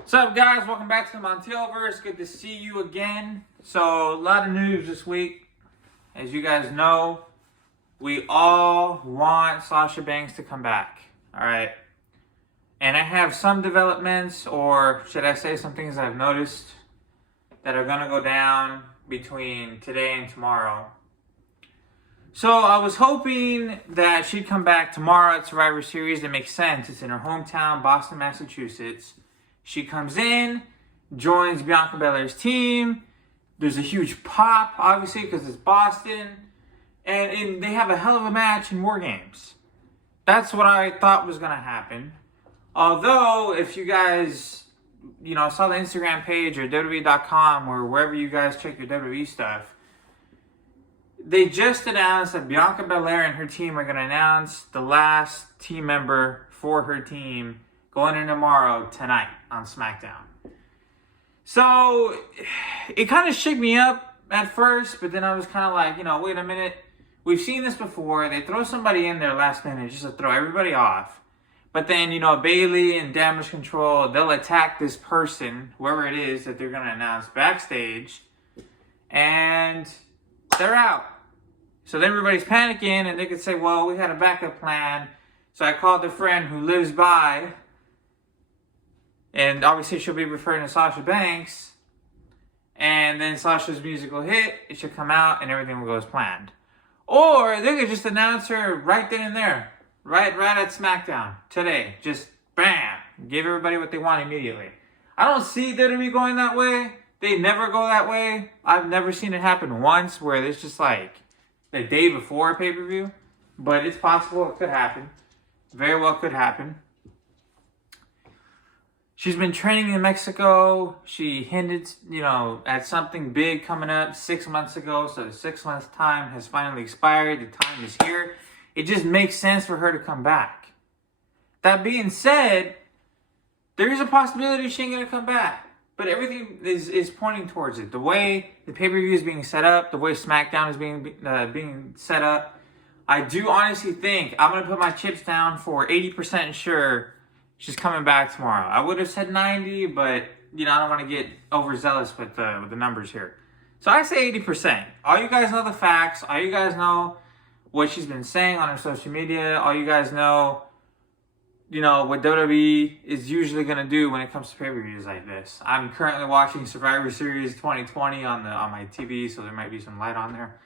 What's up, guys? Welcome back to the Montielverse. Good to see you again. So, a lot of news this week. As you guys know, we all want Sasha Banks to come back. All right. And I have some developments, or should I say some things I've noticed that are going to go down between today and tomorrow. So, I was hoping that she'd come back tomorrow at Survivor Series. That makes sense. It's in her hometown, Boston, Massachusetts. She comes in, joins Bianca Belair's team. There's a huge pop, obviously, because it's Boston. And they have a hell of a match in War Games. That's what I thought was going to happen. Although, if you guys, saw the Instagram page or WWE.com or wherever you guys check your WWE stuff, they just announced that Bianca Belair and her team are going to announce the last team member for her team going in tomorrow, tonight, on SmackDown. So, it kind of shook me up at first, but then I was kind of like, wait a minute. We've seen this before. They throw somebody in there last minute just to throw everybody off. But then, Bayley and Damage Control, they'll attack this person, whoever it is that they're going to announce backstage, and they're out. So then everybody's panicking, and they could say, well, we had a backup plan. So I called a friend who lives by, and obviously she'll be referring to Sasha Banks. And then Sasha's music will hit, it should come out, and everything will go as planned. Or they could just announce her right then and there. Right at SmackDown. Today. Just bam. Give everybody what they want immediately. I don't see WWE going that way. They never go that way. I've never seen it happen once where it's just like the day before a pay-per-view. But it's possible. It could happen. Very well could happen. She's been training in Mexico. She hinted, at something big coming up 6 months ago. So the 6 months time has finally expired. The time is here. It just makes sense for her to come back. That being said, there is a possibility she ain't going to come back. But everything is pointing towards it. The way the pay-per-view is being set up, the way SmackDown is being set up, I do honestly think I'm going to put my chips down for 80% sure she's coming back tomorrow. I would have said 90, but, I don't want to get overzealous with the numbers here. So I say 80%. All you guys know the facts. All you guys know what she's been saying on her social media. All you guys know, what WWE is usually going to do when it comes to pay-per-views like this. I'm currently watching Survivor Series 2020 on my TV, so there might be some light on there.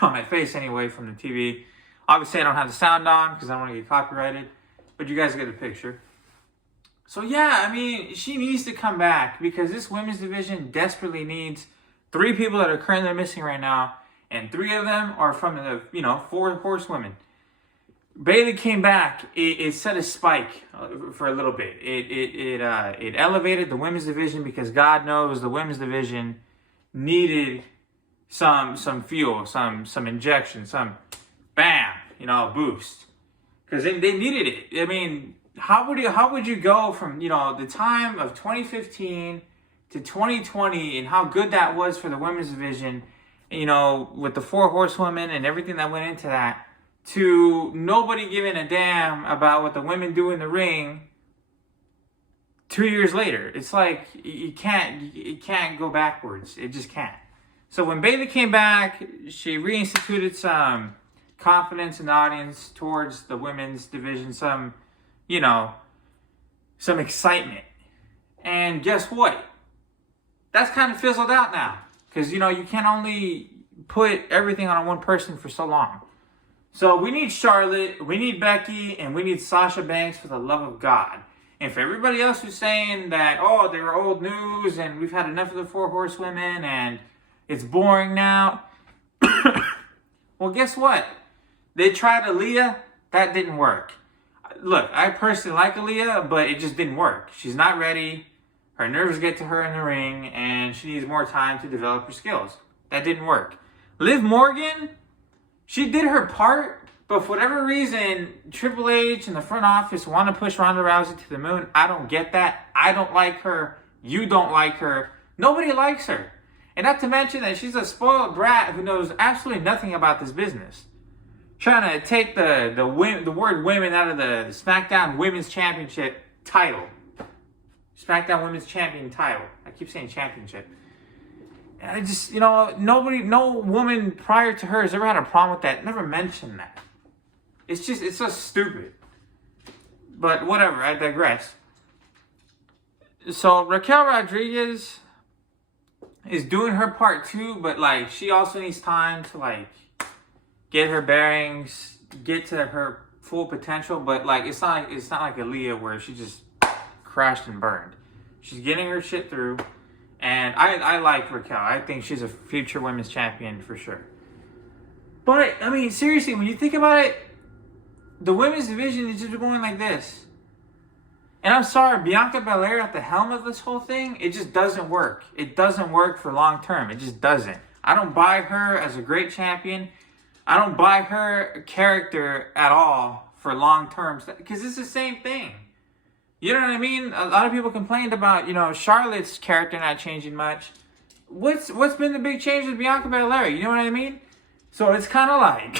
On my face anyway from the TV. Obviously, I don't have the sound on because I don't want to get copyrighted. But you guys get the picture. So yeah, she needs to come back because this women's division desperately needs 3 people that are currently missing right now. And 3 of them are from the, 4 horsewomen. Bayley came back. It set a spike for a little bit. It elevated the women's division because God knows the women's division needed some fuel, some injection, some bam, boost. Because they needed it. How would you go from, the time of 2015 to 2020 and how good that was for the women's division, with the 4 horsewomen and everything that went into that, to nobody giving a damn about what the women do in the ring 2 years later. It's like, it can't go backwards. It just can't. So when Bayley came back, she reinstituted some confidence in the audience towards the women's division, some excitement. And guess what? That's kind of fizzled out now. Because, you can't only put everything on one person for so long. So we need Charlotte, we need Becky, and we need Sasha Banks for the love of God. And for everybody else who's saying that, they were old news and we've had enough of the 4 horsewomen and it's boring now. Well, guess what? They tried Aaliyah. That didn't work. Look, I personally like Aaliyah, but it just didn't work. She's not ready. Her nerves get to her in the ring, and she needs more time to develop her skills. That didn't work. Liv Morgan, she did her part, but for whatever reason, Triple H and the front office want to push Ronda Rousey to the moon. I don't get that. I don't like her. You don't like her. Nobody likes her. And not to mention that she's a spoiled brat who knows absolutely nothing about this business. Trying to take the word women out of the SmackDown Women's Championship title. SmackDown Women's Champion title. I keep saying championship. And I just, no woman prior to her has ever had a problem with that. Never mentioned that. It's so stupid. But whatever, I digress. So Raquel Rodriguez is doing her part too, but like she also needs time to like get her bearings, get to her full potential. But like it's not like Aaliyah where she just crashed and burned. She's getting her shit through, and I like Raquel. I think she's a future women's champion for sure. But I mean, seriously, when you think about it, the women's division is just going like this. And I'm sorry, Bianca Belair at the helm of this whole thing, it just doesn't work. It doesn't work for long term. It just doesn't. I don't buy her as a great champion. I don't buy her character at all for long term. Because it's the same thing. You know what I mean? A lot of people complained about, Charlotte's character not changing much. What's been the big change with Bianca Belair? You know what I mean? So it's kind of like,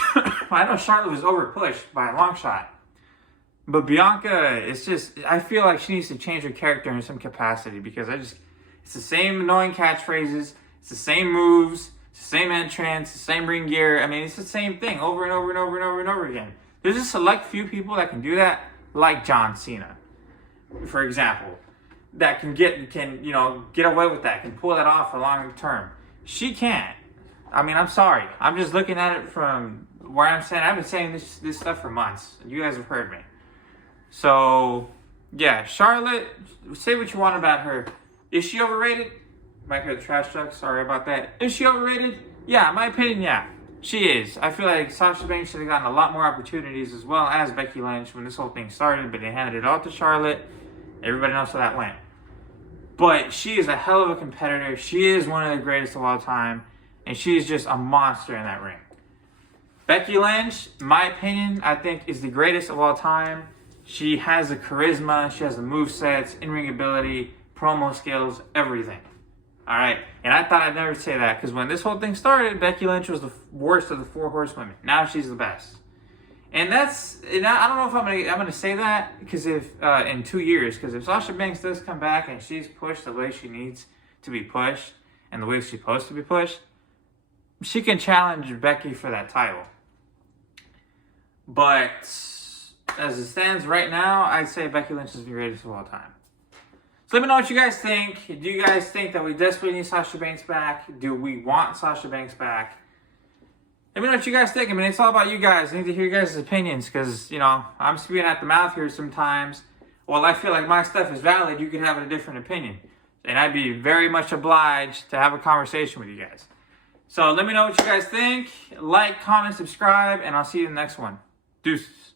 I know Charlotte was overpushed by a long shot. But Bianca, I feel like she needs to change her character in some capacity because it's the same annoying catchphrases, it's the same moves, it's the same entrance, the same ring gear. I mean, it's the same thing over and over and over and over and over again. There's a select few people that can do that, like John Cena, for example, that can get away with that, can pull that off for long term. She can't. I mean, I'm sorry. I'm just looking at it from where I'm saying. I've been saying this stuff for months. You guys have heard me. So, yeah, Charlotte, say what you want about her. Is she overrated? Might hear the trash truck, sorry about that. Is she overrated? Yeah, in my opinion, yeah. She is. I feel like Sasha Banks should have gotten a lot more opportunities as well as Becky Lynch when this whole thing started, but they handed it all to Charlotte. Everybody knows how that went. But she is a hell of a competitor. She is one of the greatest of all time, and she is just a monster in that ring. Becky Lynch, in my opinion, I think is the greatest of all time. She has the charisma, she has the movesets, in-ring ability, promo skills, everything. All right? And I thought I'd never say that because when this whole thing started, Becky Lynch was the worst of the 4 horsewomen. Now she's the best. And I don't know if I'm gonna say that because if in 2 years, because if Sasha Banks does come back and she's pushed the way she needs to be pushed and the way she's supposed to be pushed, she can challenge Becky for that title. But as it stands right now, I'd say Becky Lynch is the greatest of all time. So let me know what you guys think. Do you guys think that we desperately need Sasha Banks back? Do we want Sasha Banks back? Let me know what you guys think. I mean, it's all about you guys. I need to hear you guys' opinions because, I'm spewing at the mouth here sometimes. Well, I feel like my stuff is valid. You could have a different opinion. And I'd be very much obliged to have a conversation with you guys. So let me know what you guys think. Like, comment, subscribe, and I'll see you in the next one. Deuces.